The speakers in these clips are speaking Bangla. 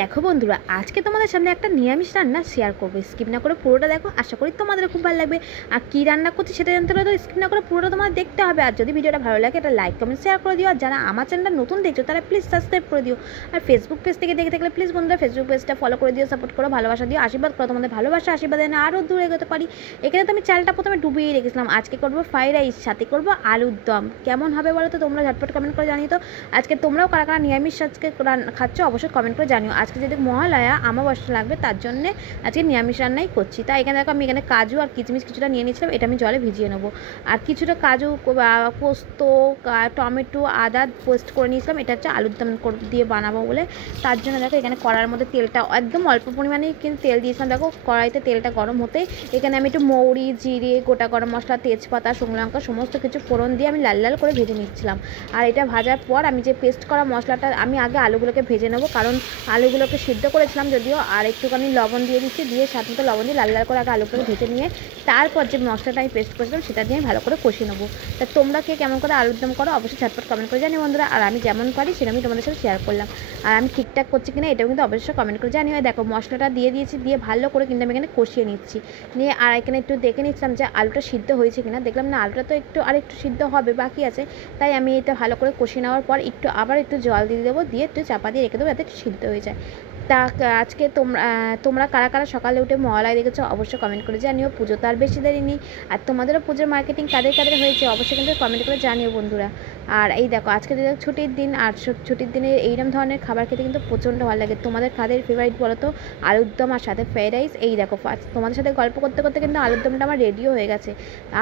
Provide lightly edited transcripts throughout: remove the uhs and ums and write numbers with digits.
দেখো বন্ধুরা, আজকে তোমাদের সামনে একটা নিরামিষ রান্না শেয়ার করবো। স্কিপ না করে পুরোটা দেখো, আশা করি তোমাদের খুব ভালো লাগবে। আর কী রান্না করছি সেটা জানতে হলে তো স্কিপ না করে পুরোটা তোমাদের দেখতে হবে। আর যদি ভিডিওটা ভালো লাগে এটা লাইক কমেন্ট শেয়ার করে দিও। আর যারা আমার চ্যানেলটা নতুন দেখছো তারা প্লিজ সাবস্ক্রাইব করে দিও। আর ফেসবুক পেজ থেকে দেখে থাকলে প্লিজ বন্ধুরা ফেসবুক পেজটা ফলো করে দিও, সাপোর্ট করো, ভালোবাসা দিও, আশীর্বাদ করো। তোমাদের ভালোবাসা আশীর্বাদে না আরও দূরে এগোতে পারি। এখানে তো আমি চালটা প্রথমে ডুবিয়ে রেখেছিলাম। আজকে করবো ফ্রাইড রাইস, সাথে করবো আলুর দম। কেমন হবে বলো তো? তোমরা ঝটপট কমেন্ট করে জানিও তো। আজকে তোমরাও কারা কারা নিরামিষ আজকে খাচ্ছ অবশ্যই কমেন্ট করে জানিও। আজকে যদি মহালয়া আমাবস্যা লাগবে তার জন্য আজকে নিরামিষ রান্নাই করছি। তাই এখানে দেখো আমি এখানে কাজু আর কিচমিচ কিছুটা নিয়ে নিয়েছিলাম, এটা আমি জলে ভিজিয়ে নেবো। আর কিছুটা কাজু, পোস্ত, টমেটো, আদা পেস্ট করে নিয়েছিলাম। এটা হচ্ছে আলুর দম দিয়ে বানাবো বলে। তার জন্য দেখো এখানে কড়াইয়ের মধ্যে তেলটা একদম অল্প পরিমাণেই কিন্তু তেল দিয়েছিলাম। দেখো কড়াইতে তেলটা গরম হতেই এখানে আমি একটু মৌরি, জিরে, গোটা গরম মশলা, তেজপাতা, শুকনো লঙ্কা সমস্ত কিছু ফোড়ন দিয়ে আমি লাল লাল করে ভেজে নিচ্ছিলাম। আর এটা ভাজার পর আমি যে পেস্ট করা মশলাটা আমি আগে আলুগুলোকে ভেজে নেবো, কারণ আলুগুলোকে সিদ্ধ করেছিলাম যদিও। আর একটুখানি লবণ দিয়ে দিচ্ছি, দিয়ে সাথে মতো লবণ দিয়ে লাল লাল করে আগে আলুগুলো ভেজে নিয়ে তারপর যে মশলাটা আমি পেস্ট করেছিলাম সেটা দিয়ে ভালো করে কষিয়ে নেবো। তা তোমরা কে কেমন করে আলুর দম করো অবশ্যই ঝটপট কমেন্ট করে জানিও বন্ধুরা। আর আমি যেমন পারি সেটা আমি তোমাদের সাথে শেয়ার করলাম। আর আমি ঠিকঠাক করছি কিনা এটাও কিন্তু অবশ্যই কমেন্ট করে জানিও। দেখো মশলাটা দিয়ে দিয়েছি, দিয়ে ভালো করে কিন্তু আমি এখানে কষিয়ে নিচ্ছি। নিয়ে আর এখানে একটু দেখে নিচ্ছিলাম যে আলুটা সিদ্ধ হয়েছে কিনা। দেখলাম না, আলুটা তো একটু সিদ্ধ হবে, বাকি আছে। তাই আমি এটা ভালো করে কষিয়ে নেওয়ার পর আবার একটু জল দিয়ে দেবো, দিয়ে একটু চাপা দিয়ে রেখে দেবো যাতে সিদ্ধ হয়ে যায়। তা আজকে তোমরা কারা কারা সকালে উঠে মহালয়া দেখেছো অবশ্যই কমেন্ট করে জানিও। পুজো তো আর বেশি দেরি নেই। আর তোমাদেরও পুজোর মার্কেটিং কাদের কাদের হয়েছে অবশ্যই কিন্তু কমেন্ট করে জানিও বন্ধুরা। আর এই দেখো আজকে ছুটির দিন, আর ছুটির দিনে এইরকম ধরনের খাবার খেতে কিন্তু প্রচণ্ড ভালো লাগে। তোমাদের কাদের ফেভারিট বলো তো? আলুর দম আর সাথে ফ্রাইড রাইস। এই দেখো তোমাদের সাথে গল্প করতে করতে কিন্তু আলুর দমটা আমার রেডিও হয়ে গেছে।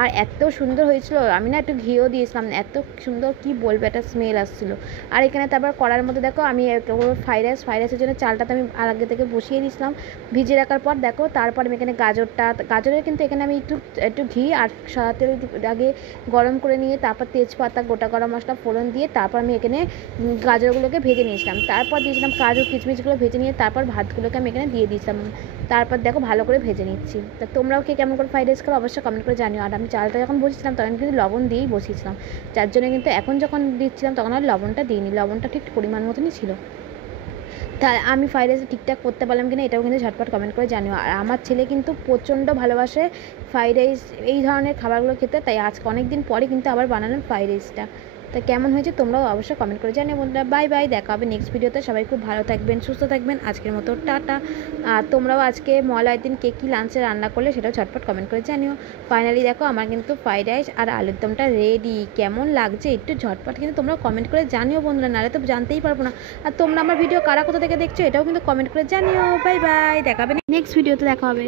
আর এত সুন্দর হয়েছিল, আমি না একটু ঘিও দিয়েছিলাম, এত সুন্দর কি বলবো, একটা স্মেল আসছিলো। আর এখানে তারপর কড়ার মধ্যে দেখো আমি ফ্রাইড রাইসের জন্য চালটা আমি আগে থেকে বসিয়ে দিয়েছিলাম ভিজিয়ে রাখার পর। দেখো তারপর আমি এখানে গাজরের কিন্তু এখানে আমি একটু ঘি আর সাদা তেল আগে গরম করে নিয়ে তারপর তেজপাতা, গোটা গরম মশলা ফোড়ন দিয়ে তারপর আমি এখানে গাজরগুলোকে ভেজে নিয়েছিলাম। তারপর দিয়েছিলাম কাজু কিচমিচগুলো ভেজে নিয়ে তারপর ভাতগুলোকে আমি এখানে দিয়ে দিয়েছিলাম। তারপর দেখো ভালো করে ভেজে নিচ্ছি। তা তোমরাও কে কেমন করে ফ্রাইড রাইস করো অবশ্যই কমেন্ট করে জানিও। আর আমি চালটা যখন বসিয়েছিলাম তখন কিন্তু লবণ দিয়েই বসিয়েছিলাম, যার জন্য কিন্তু এখন যখন দিচ্ছিলাম তখন আর লবণটা দিইনি, লবণটা ঠিক পরিমাণ মতনই ছিল। তা আমি ফ্রাইড রাইসে ঠিকঠাক করতে পারলাম কিনা এটাও কিন্তু ঝটপট কমেন্ট করে জানিও। আর আমার ছেলে কিন্তু প্রচণ্ড ভালোবাসে ফ্রাইড রাইস, এই ধরনের খাবারগুলো খেতে। তাই আজকে অনেক দিন পরে কিন্তু আবার বানালাম ফ্রাইড রাইসটা। তা কেমন হয়েছে তোমরাও অবশ্যই কমেন্ট করে জানিও বন্ধুরা। বাই বাই, দেখা হবে নেক্সট ভিডিওতে। সবাই খুব ভালো থাকবেন, সুস্থ থাকবেন। আজকের মতো টাটা। আর তোমরাও আজকে মহালয়ার দিন কে কী লাঞ্চে রান্না করলে সেটাও ঝটপট কমেন্ট করে জানিও। ফাইনালি দেখো আমার কিন্তু ফ্রাইড রাইস আর আলুর দমটা রেডি। কেমন লাগছে একটু ঝটপট কিন্তু তোমরা কমেন্ট করে জানিও বন্ধুরা, নাহলে তো জানতেই পারবো না। আর তোমরা আমার ভিডিও কারা কোথা থেকে দেখছো এটাও কিন্তু কমেন্ট করে জানিও। বাই বাই, দেখা হবে নেক্সট ভিডিওতে, দেখা হবে।